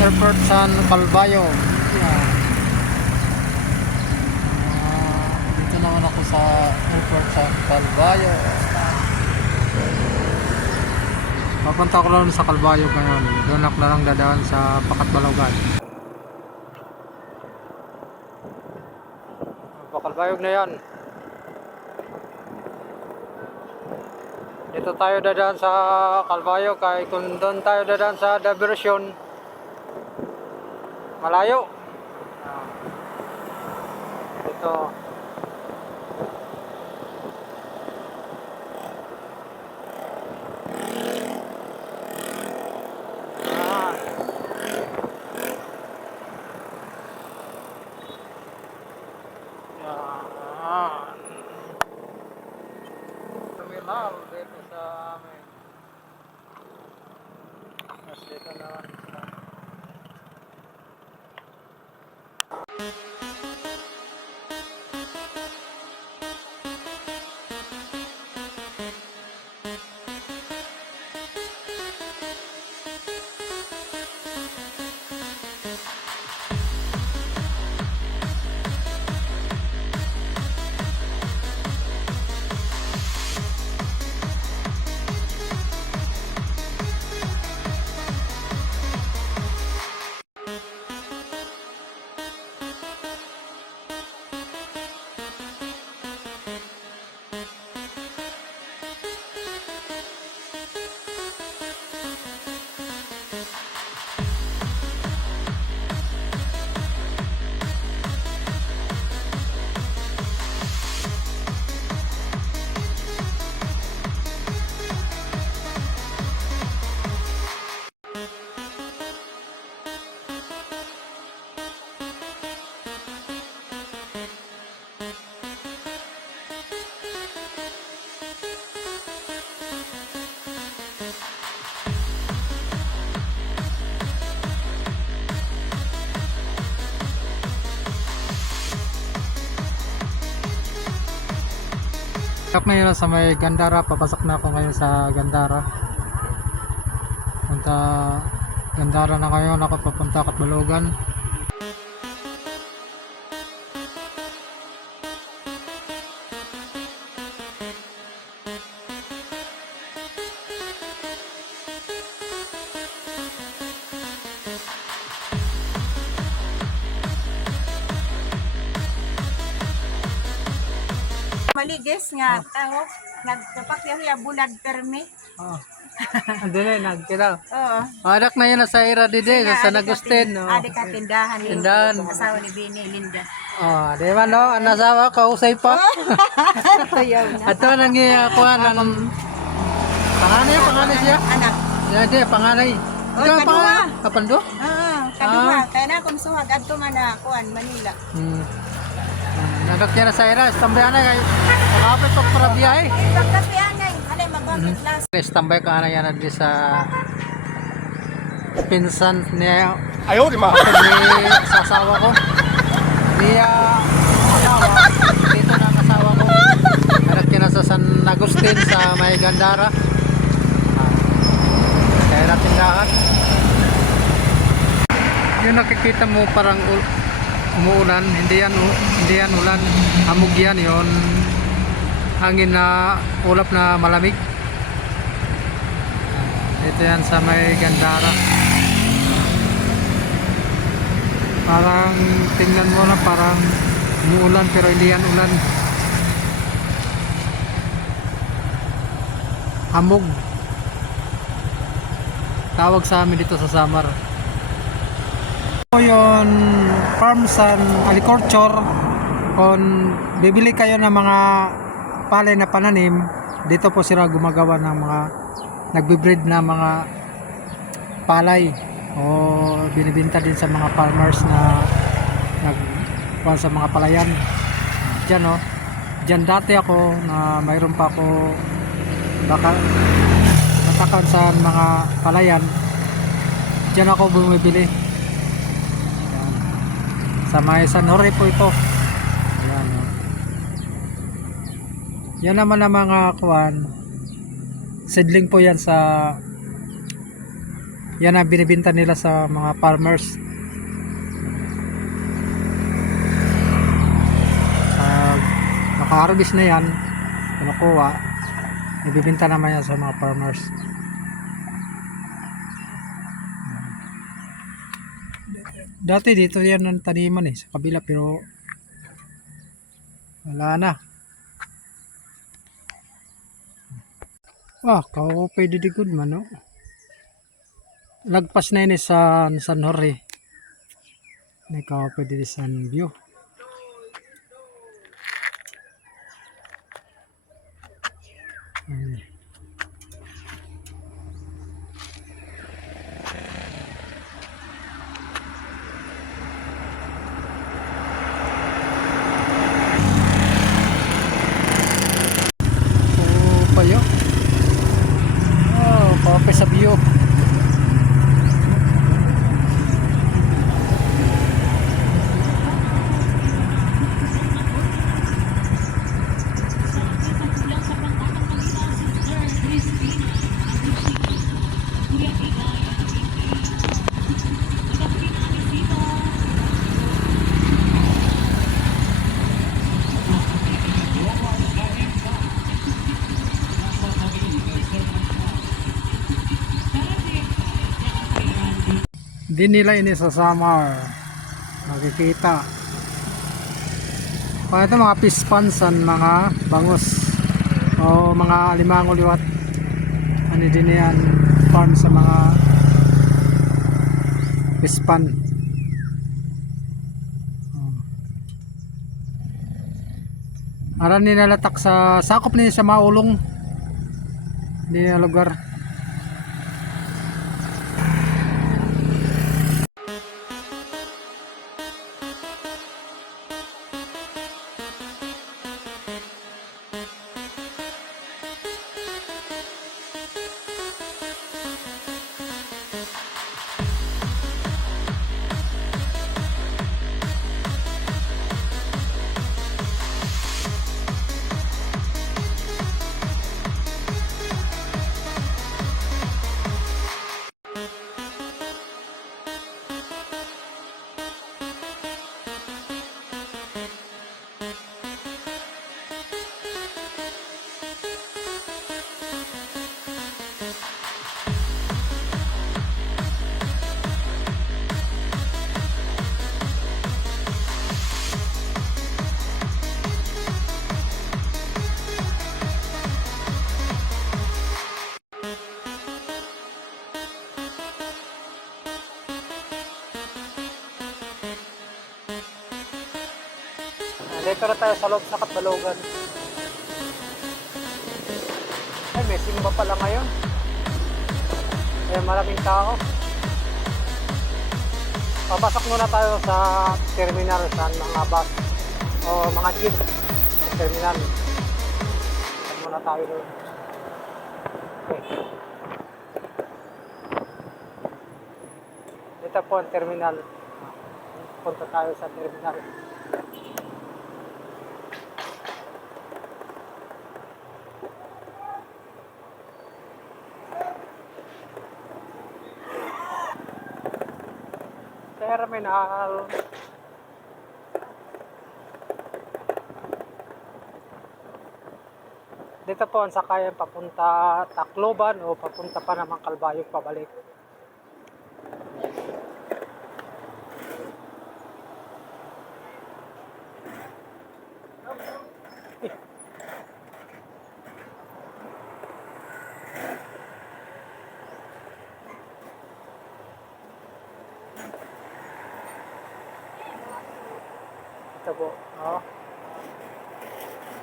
Airport San Calvayo. Yan. Dito naman ako sa Airport San Calvayo. Papunta ko lang sa Calvayo ngayon. Doon ako na lang dadaan sa Pakatbalogan. Calbayog na yan. Dito tayo dadaan sa Calvayo, kaya kung doon tayo dadaan sa Diversion, malayo. Dito terminal dito sa amin. Mas dito naman sila. Tapos ngayon sa may Gandara, papasok na ako ngayon sa Gandara. Punta Gandara na ngayon ako, papunta Katbalogan. Maligis nga tao nagpapakya bulad permi. Oh. Andun na nagkita. Oo. Anak na yun sa Ira Dide sa San Agustin. No? Adi ka tindahan ni Tindahan. asawa ni Bini Linda. Oh, di ba no? Ang asawa kausay pa. Ayaw na. Ato nang kuha ng panganay siya. Anak. Ya di panganay. Oh, Ito ang kadua. panganay. Kapando? Oo, kadua. Kaya na akong suhag adto man na kuan Manila. Nagkakya na sa Ira, istambayan na kayo. Nakapit ko para biyahe. Pagkapi anay, alay magpapit last. Istambay ka na yan di sa pinsan niya. Ayaw, di ma. Ni sasawa ko. Niya asawa. Dito na ang asawa ko. Nagkakya na sa San Agustin sa may Gandara. Kaya na tindahan. Yung nakikita mo parang umuulan, hindi yan ulan, hamog yan yon, hangin na ulap na malamig. Ito yan sa may Gandara, parang tingnan mo na parang umuulan pero hindi yan ulan, hamog tawag sa amin dito sa Samar. Yon farm San Agriculture, kung bibili kayo ng mga palay na pananim, dito po sila gumagawa ng mga nagbe-breed na mga palay o binibenta din sa mga farmers na nagkuha sa mga palayan. Diyan o, diyan dati ako na mayroon pa ako baka natakan sa mga palayan, diyan ako bumibili. Sa may San Jorge po ito. Ayan, no? Yan naman ang mga kuwan. Seedling po yan sa Yan ang binibenta nila sa mga farmers. Pag naka-harvest na yan, kinukuha, ibibenta naman yan sa mga farmers. Dati dito yan ang taniman sa kabila, pero wala na. Kao pwede di good man, no? Lagpas na yun sa San Jorge. May kao pwede di San View. Payo. Kape sa view. Hindi nila ini sa summer makikita. Ito mga fish ponds, mga bangus o mga alimango liwat. Ano din yan, farm sa mga fish pond. Aran nilalatak sa sakop niya sa maulong. Hindi na lugar. Dito na tayo sa loob sa Katbalogan. Ay, may simba pala ngayon. Ay, maraming tao. Papasok muna tayo sa terminal sa mga bus o mga jeep sa terminal. Pasok muna tayo doon. Okay. Dito po ang terminal. Punta tayo sa terminal. Terminal. Dito po ang sakayan papunta Tacloban o papunta pa naman Calbayog pabalik. Ito po,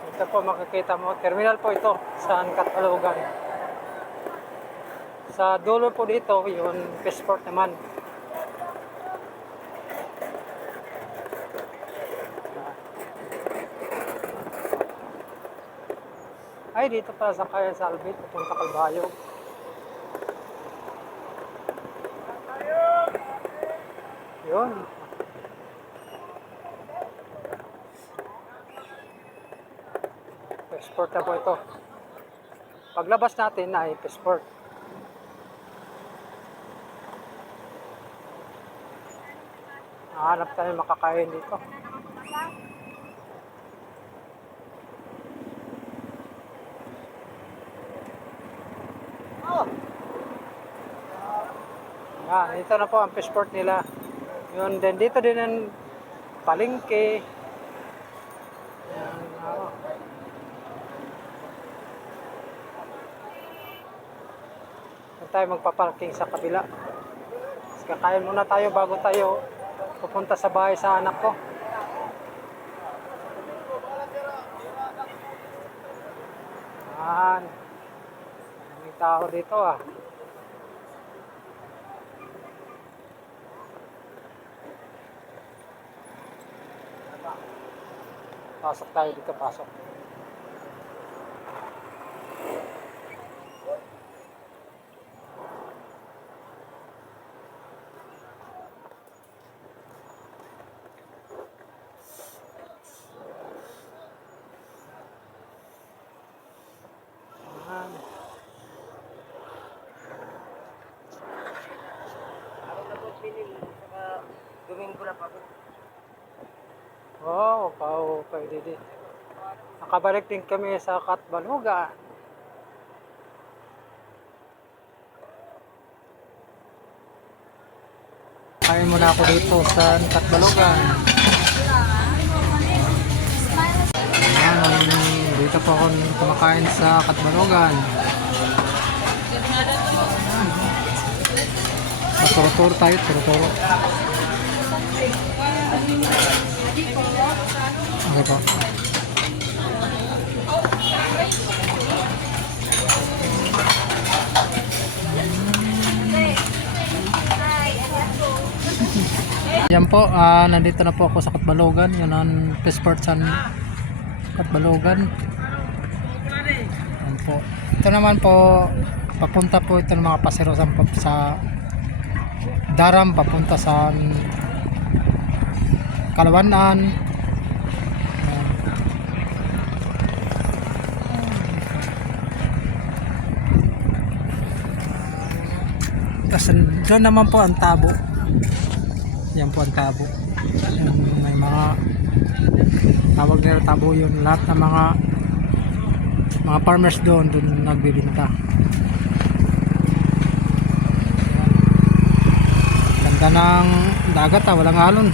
ito po makikita mo, terminal po ito sa Katbalogan. Sa dulo po dito, yung passport naman. Ay, dito pa sa kaya sa Albit, papunta Calbayog. Yun. Passport na po ito. Paglabas natin ay passport. Hanap tayo makakain dito. Yan, ito na po ang fish port nila. Yun din, dito din ang palengke. Yan, Doon tayo magpaparking sa kabila. Kakain muna tayo bago tayo pupunta sa bahay sa anak ko. Yan. May tao dito ah. Pasok tayo dito, pasok. Yan. Wow, pwede din. Nakabalik din kami sa Katbalugan. Kain muna ako dito sa Katbalugan. Ayan, dito po ako kumakain sa Katbalugan. Turo-turo tayo, turo-turo. Okay po. Yan po, nandito na po ako sa Katbalogan. Yun ang fish port sa Katbalogan. Yan po. Ito naman po, papunta po ito ng mga pasero sa Daram, papunta sa Kalawanan. Tapos doon naman po ang Tabo. Yan po ang Tabo. Yan, may mga tawag nila Tabo yun. Lahat ng mga farmers doon nagbibinta. Ganda ng dagat, walang alon.